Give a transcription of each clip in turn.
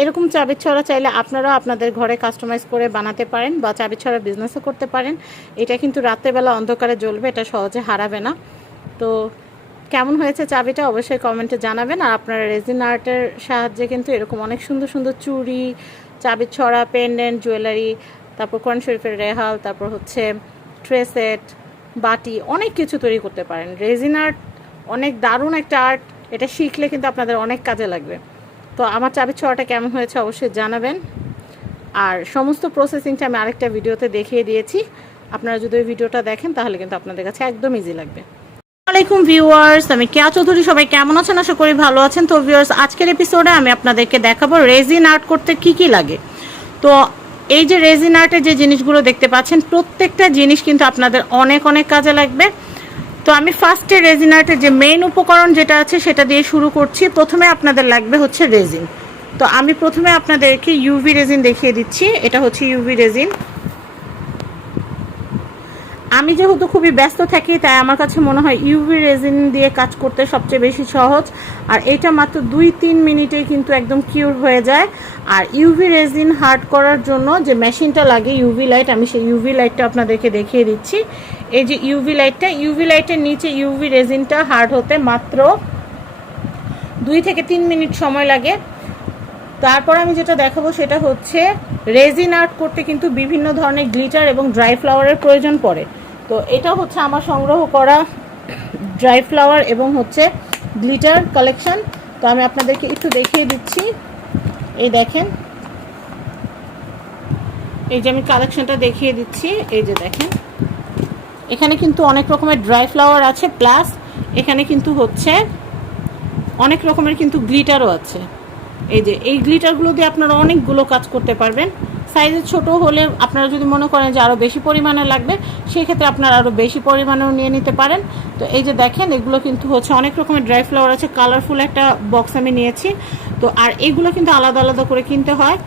এরকম চাবির ছড়া চাইলে আপনারাও আপনাদের ঘরে কাস্টমাইজ করে বানাতে পারেন বা চাবির ছড়া বিজনেসও করতে পারেন। এটা কিন্তু রাত্রেবেলা অন্ধকারে জ্বলবে, এটা সহজে হারাবে না। তো কেমন হয়েছে চাবিটা অবশ্যই কমেন্টে জানাবেন। আর আপনারা রেজিন আর্টের সাহায্যে কিন্তু এরকম অনেক সুন্দর সুন্দর চুড়ি, চাবির ছড়া, পেন্ডেন্ট, জুয়েলারি, তারপর কোরআন শরীফের রেহাল, তারপর হচ্ছে ট্রে সেট, বাটি, অনেক কিছু তৈরি করতে পারেন। রেজিন আর্ট অনেক দারুণ একটা আর্ট, এটা শিখলে কিন্তু আপনাদের অনেক কাজে লাগবে। তো আমার চাবির ছড়াটা কেমন হয়েছে অবশ্যই জানাবেন। আর সমস্ত প্রসেসিংটা আমি আরেকটা ভিডিওতে দেখিয়ে দিয়েছি, আপনারা যদি ওই ভিডিওটা দেখেন তাহলে কিন্তু আপনাদের কাছে একদম ইজি লাগবে। আসসালামাইকুম ভিউয়ার্স, আমি কেয়া চৌধুরী। সবাই কেমন আছেন? আশা করি ভালো আছেন। তো ভিউয়ার্স, আজকের এপিসোডে আমি আপনাদেরকে দেখাবো রেজিন আর্ট করতে কি কি লাগে। তো এই যে রেজিন আর্টের যে জিনিসগুলো দেখতে পাচ্ছেন, প্রত্যেকটা জিনিস কিন্তু আপনাদের অনেক অনেক কাজে লাগবে। তো আমি ফার্স্টে রেজিন আর্টের যে মেইন উপকরণ যেটা আছে সেটা দিয়ে শুরু করছি। প্রথমে আপনাদের লাগবে হচ্ছে রেজিন। তো আমি প্রথমে আপনাদেরকে ইউভি রেজিন দেখিয়ে দিচ্ছি। এটা হচ্ছে ইউভি রেজিন। আমি যেহেতু খুবই ব্যস্ত থাকি, তাই আমার কাছে মনে হয় ইউভি রেজিন দিয়ে কাজ করতে সবচেয়ে বেশি সহজ। আর এটা মাত্র 2-3 মিনিটেই কিন্তু একদম কিউর হয়ে যায়। আর ইউভি রেজিন হার্ড করার জন্য যে মেশিনটা লাগে, ইউভি লাইট, আমি সেই ইউভি লাইটটা আপনাদেরকে দেখিয়ে দিচ্ছি। এই যে ইউভি লাইটের নিচে ইউভি রেজিনটা হার্ড হতে মাত্র 2 থেকে 3 মিনিট সময় লাগে। তারপর আমি যেটা দেখাবো সেটা হচ্ছে রেজিন আর্ট করতে কিন্তু বিভিন্ন ধরনের গ্লিটার এবং ড্রাই ফ্লাওয়ারের প্রয়োজন পড়ে। তো এটা হচ্ছে আমার সংগ্রহ করা ড্রাই ফ্লাওয়ার এবং হচ্ছে গ্লিটার কালেকশন। তো আমি আপনাদেরকে একটু দেখিয়ে দিচ্ছি। এই দেখেন, এই যে আমি কালেকশনটা দেখিয়ে দিচ্ছি। এই যে দেখেন, এখানে কিন্তু অনেক রকমের ড্রাই ফ্লাওয়ার আছে, প্লাস এখানে কিন্তু হচ্ছে অনেক রকমের কিন্তু গ্লিটারও আছে। এই যে এই গ্লিটারগুলো দিয়ে আপনারা অনেকগুলো কাজ করতে পারবেন। সাইজে ছোট হলে আপনারা যদি মনে করেন যে আরও বেশি পরিমাণে লাগবে, সেই ক্ষেত্রে আপনারা আরও বেশি পরিমাণেও নিয়ে নিতে পারেন। তো এই যে দেখেন, এগুলো কিন্তু হচ্ছে অনেক রকমের ড্রাই ফ্লাওয়ার আছে। কালারফুল একটা বক্স আমি নিয়েছি। তো আর এগুলো কিন্তু আলাদা আলাদা করে কিনতে হয়।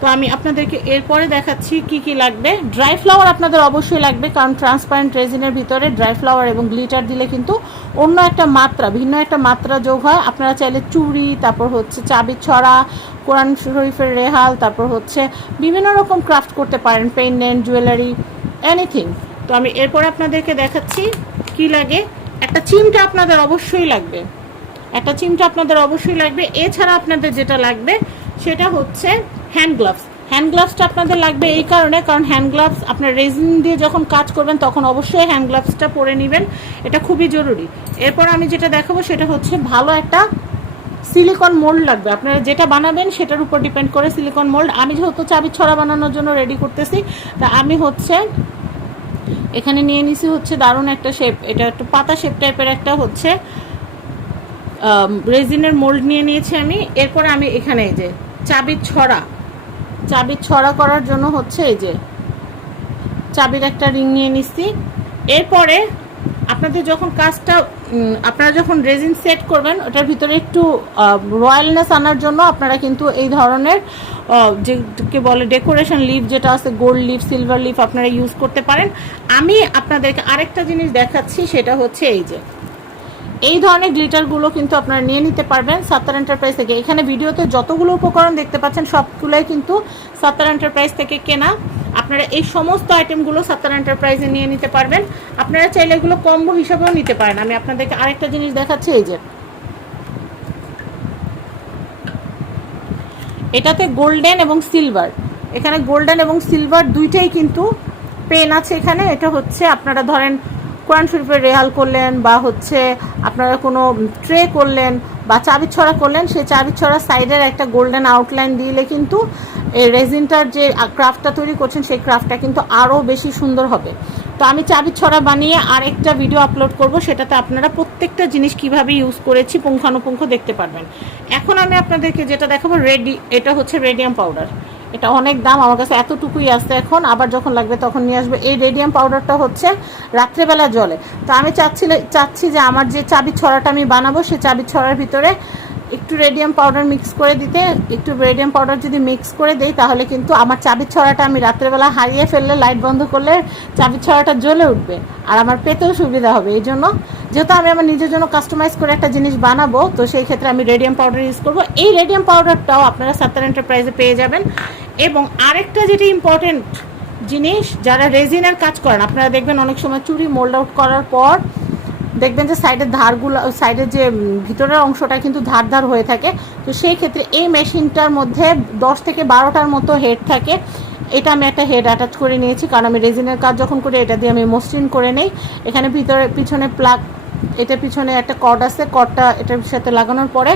তো আমি আপনাদেরকে এরপরে দেখাচ্ছি কি কি লাগবে। ড্রাই ফ্লাওয়ার আপনাদের অবশ্যই লাগবে, কারণ ট্রান্সপারেন্ট রেজিনের ভিতরে ড্রাই ফ্লাওয়ার এবং গ্লিটার দিলে কিন্তু অন্য একটা মাত্রা, ভিন্ন একটা মাত্রা যোগ হয়। আপনারা চাইলে চুড়ি, তারপর হচ্ছে চাবির ছড়া, কোরআন শরীফের রেহাল, তারপর হচ্ছে বিভিন্ন রকম ক্রাফট করতে পারেন, পেন্ডেন্ট, জুয়েলারি, এনিথিং। তো আমি এরপরে আপনাদেরকে দেখাচ্ছি কি লাগে। একটা চিমটা আপনাদের অবশ্যই লাগবে, একটা চিমটা আপনাদের অবশ্যই লাগবে। এছাড়া আপনাদের যেটা লাগবে সেটা হচ্ছে হ্যান্ড গ্লাভস। হ্যান্ড গ্লাভসটা আপনাদের লাগবে এই কারণে, কারণ হ্যান্ড গ্লাভস আপনার রেজিন দিয়ে যখন কাজ করবেন তখন অবশ্যই হ্যান্ড গ্লাভসটা পরে নেবেন, এটা খুবই জরুরি। এরপর আমি যেটা দেখাবো সেটা হচ্ছে ভালো একটা সিলিকন মোল্ড লাগবে। আপনারা যেটা বানাবেন সেটার উপর ডিপেন্ড করে সিলিকন মোল্ড। আমি যেহেতু চাবির ছড়া বানানোর জন্য রেডি করতেছি, তা আমি হচ্ছে এখানে নিয়ে নিছি হচ্ছে দারুণ একটা শেপ, এটা একটু পাতা শেপ টাইপের একটা হচ্ছে রেজিনের মোল্ড নিয়ে নিয়েছি আমি। এরপর আমি এখানে এই যে চাবির ছড়া করার জন্য হচ্ছে এই যে চাবির একটা রিং নিয়ে নিচ্ছি। এরপরে আপনাদের যখন কাজটা আপনারা যখন রেজিন সেট করবেন, ওটার ভিতরে একটু রয়্যালনেস আনার জন্য আপনারা কিন্তু এই ধরনের যেকে বলে ডেকোরেশন লিফ যেটা আছে, গোল্ড লিফ, সিলভার লিফ, আপনারা ইউজ করতে পারেন। আমি আপনাদেরকে আরেকটা জিনিস দেখাচ্ছি, সেটা হচ্ছে এই ধরনের গ্লিটারগুলো কিন্তু আপনারা নিয়ে নিতে পারবেন সাত্তার এন্টারপ্রাইজ থেকে। এখানে ভিডিওতে যতগুলো উপকরণ দেখতে পাচ্ছেন সবগুলোই কিন্তু সাত্তার এন্টারপ্রাইজ থেকে কেনা। আপনারা এই সমস্ত আইটেমগুলো সাত্তার এন্টারপ্রাইজে নিয়ে নিতে পারবেন। আপনারা চাইলে এগুলো কম্বো হিসাবেও নিতে পারেন। আমি আপনাদেরকে আরেকটা জিনিস দেখাচ্ছি, এই যে এটাতে গোল্ডেন এবং সিলভার, এখানে গোল্ডেন এবং সিলভার দুইটাই কিন্তু পেন আছে এখানে। এটা হচ্ছে আপনারা ধরেন কোরআন শরীফের রেহাল করলেন, বা হচ্ছে আপনারা কোনো ট্রে করলেন, বা চাবির ছড়া করলেন, সেই চাবির ছড়ার সাইডের একটা গোল্ডেন আউটলাইন দিলে কিন্তু এই রেজিনটার যে ক্রাফটটা তৈরি করছেন সেই ক্রাফটটা কিন্তু আরও বেশি সুন্দর হবে। তো আমি চাবির ছড়া বানিয়ে আরেকটা ভিডিও আপলোড করব, সেটাতে আপনারা প্রত্যেকটা জিনিস কিভাবে ইউজ করেছি পুঙ্খানুপুঙ্খ দেখতে পারবেন। এখন আমি আপনাদেরকে যেটা দেখাবো এটা হচ্ছে রেডিয়াম পাউডার। এটা অনেক দাম, আমার কাছে এতটুকুই আসছে এখন, আবার যখন লাগবে তখন নিয়ে আসবে। এই রেডিয়াম পাউডারটা হচ্ছে রাত্রেবেলা জ্বলে। তো আমি চাচ্ছি যে আমার যে চাবির ছড়াটা আমি বানাবো সেই চাবির ছড়ার ভিতরে একটু রেডিয়াম পাউডার মিক্স করে দিতে, একটু রেডিয়াম পাউডার যদি মিক্স করে দেই তাহলে কিন্তু আমার চাবির ছড়াটা আমি রাত্রেবেলা হারিয়ে ফেললে লাইট বন্ধ করলে চাবির ছড়াটা জ্বলে উঠবে আর আমার পেতেও সুবিধা হবে। এই জন্য যেহেতু আমি আমার নিজের জন্য কাস্টমাইজ করে একটা জিনিস বানাবো, তো সেই ক্ষেত্রে আমি রেডিয়াম পাউডার ইউজ করবো। এই রেডিয়াম পাউডারটাও আপনারা সাত্তার এন্টারপ্রাইজে পেয়ে যাবেন। এবং আরেকটা যেটা ইম্পর্টেন্ট জিনিস, যারা রেজিনের কাজ করেন আপনারা দেখবেন অনেক সময় চুড়ি মোল্ড আউট করার পর দেখবেন যে সাইডের ধারগুলো, সাইডের যে ভিতরের অংশটা কিন্তু ধার ধার হয়ে থাকে। তো সেই ক্ষেত্রে এই মেশিনটার মধ্যে 10 থেকে 12টার মতো হেড থাকে। এটা আমি একটা হেড অ্যাটাচ করে নিয়েছি, কারণ আমি রেজিনের কাজ যখন করি এটা দিয়ে আমি মসৃণ করে নেই। এখানে ভিতরে পিছনে প্লাগ, এটা পিছনে একটা কর্ড আছে, কর্ডটা এটার সাথে লাগানোর পরে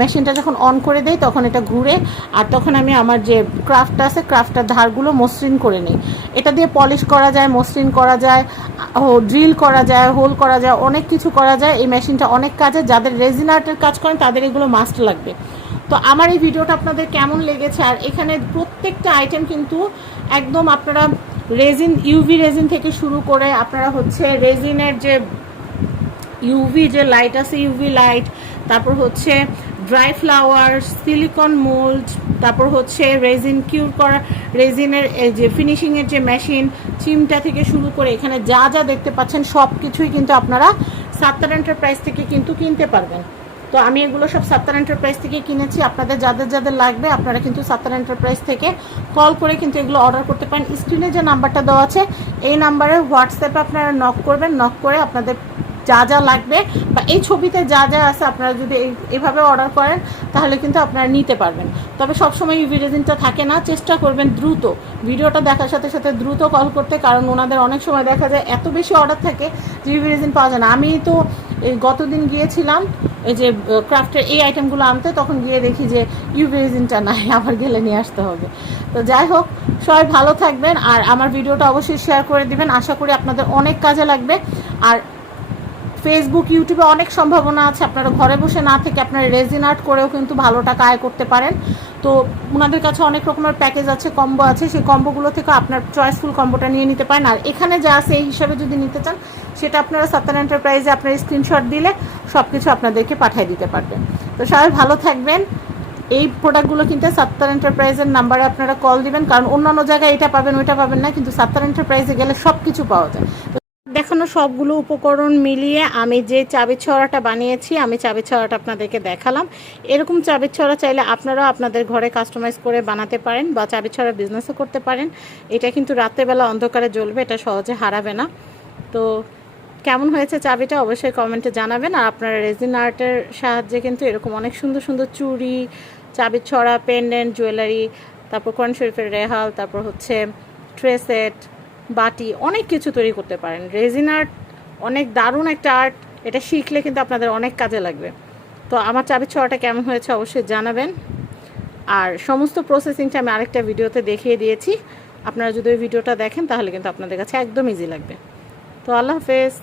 মেশিনটা যখন অন করে দেই তখন এটা ঘুরে, আর তখন আমি আমার যে ক্রাফটটা আছে ক্রাফটটার ধারগুলো মসৃণ করে নিই। এটা দিয়ে পলিশ করা যায়, মসৃণ করা যায়, ড্রিল করা যায়, হোল করা যায়, অনেক কিছু করা যায়। এই মেশিনটা অনেক কাজে, যাদের রেজিন আর্টের কাজ করেন তাদের এগুলো মাস্ট লাগবে। তো আমার এই ভিডিওটা আপনাদের কেমন লেগেছে? আর এখানে প্রত্যেকটা আইটেম কিন্তু একদম আপনারা রেজিন, ইউভি রেজিন থেকে শুরু করে আপনারা হচ্ছে রেজিনের যে ইউভি যে লাইট আছে, ইউভি লাইট, তারপর হচ্ছে ড্রাই ফ্লাওয়ার, সিলিকন মোল্ড, তারপর হচ্ছে রেজিন কিউর করা, রেজিনের যে ফিনিশিংয়ের যে মেশিন, চিমটা থেকে শুরু করে এখানে যা যা দেখতে পাচ্ছেন সব কিছুই কিন্তু আপনারা সাত্তার এন্টারপ্রাইজ থেকে কিন্তু কিনতে পারবেন। তো আমি এগুলো সব সাত্তার এন্টারপ্রাইজ থেকে কিনেছি। আপনাদের যাদের যাদের লাগবে আপনারা কিন্তু সাত্তার এন্টারপ্রাইজ থেকে কল করে কিন্তু এগুলো অর্ডার করতে পারেন। স্ক্রিনে যে নাম্বারটা দেওয়া আছে এই নাম্বারে হোয়াটসঅ্যাপে আপনারা নক করবেন, নক করে আপনাদের যা যা লাগবে বা এই ছবিতে যা যা আছে আপনারা যদি এইভাবে অর্ডার করেন তাহলে কিন্তু আপনারা নিতে পারবেন। তবে সবসময় ইউভি রেজিনটা থাকে না, চেষ্টা করবেন দ্রুত ভিডিওটা দেখার সাথে সাথে দ্রুত কল করতে, কারণ ওনাদের অনেক সময় দেখা যায় এত বেশি অর্ডার থাকে যে ইউভি রেজিন পাওয়া যায় না। আমি তো এই গতদিন গিয়েছিলাম এই যে ক্রাফটের এই আইটেমগুলো আনতে, তখন গিয়ে দেখি যে ইউভি রেজিনটা নাই, আবার গেলে নিয়ে আসতে হবে। তো যাই হোক, সবাই ভালো থাকবেন আর আমার ভিডিওটা অবশ্যই শেয়ার করে দিবেন, আশা করি আপনাদের অনেক কাজে লাগবে। আর ফেসবুক, ইউটিউবে অনেক সম্ভাবনা আছে, আপনারা ঘরে বসে না থেকে আপনারা রেজিন আর্ট করেও কিন্তু ভালো টাকা আয় করতে পারেন। তো ওনাদের কাছে অনেক রকমের প্যাকেজ আছে, কম্বো আছে, সেই কম্বোগুলো থেকে আপনার চয়েসফুল কম্বোটা নিয়ে নিতে পারেন। আর এখানে যা আছে এই হিসাবে যদি নিতে চান সেটা আপনারা সাত্তার এন্টারপ্রাইজে আপনার স্ক্রিনশট দিলে সব কিছু আপনাদেরকে পাঠিয়ে দিতে পারবেন। তো সবাই ভালো থাকবেন। এই প্রোডাক্টগুলো কিনতে সাত্তার এন্টারপ্রাইজের নাম্বারে আপনারা কল দিবেন, কারণ অন্যান্য জায়গায় এটা পাবেন ওইটা পাবেন না, কিন্তু সাত্তার এন্টারপ্রাইজে গেলে সব কিছু পাওয়া যায়। দেখানো সবগুলো উপকরণ মিলিয়ে আমি যে চাবির ছড়াটা বানিয়েছি, আমি চাবির ছড়াটা আপনাদেরকে দেখালাম। এরকম চাবির ছড়া চাইলে আপনারাও আপনাদের ঘরে কাস্টমাইজ করে বানাতে পারেন বা চাবির ছড়া বিজনেসও করতে পারেন। এটা কিন্তু রাত্রেবেলা অন্ধকারে জ্বলবে, এটা সহজে হারাবে না। তো কেমন হয়েছে চাবিটা অবশ্যই কমেন্টে জানাবেন। আর আপনারা রেজিন আর্টের সাহায্যে কিন্তু এরকম অনেক সুন্দর সুন্দর চুড়ি, চাবির ছড়া, পেন্ডেন্ট, জুয়েলারি, তারপর কোরআন শরীফের রেহাল, তারপর হচ্ছে ট্রে সেট, বাটি, অনেক কিছু তৈরি করতে পারেন। রেজিন আর্ট অনেক দারুণ একটা আর্ট, এটা শিখলে কিন্তু আপনাদের অনেক কাজে লাগবে। তো আমার চাবির ছড়াটা কেমন হয়েছে অবশ্যই জানাবেন। আর সমস্ত প্রসেসিংটা আমি আরেকটা ভিডিওতে দেখিয়ে দিয়েছি, আপনারা যদি ওই ভিডিওটা দেখেন তাহলে কিন্তু আপনাদের কাছে একদম ইজি লাগবে। তো আল্লাহ হাফেজ।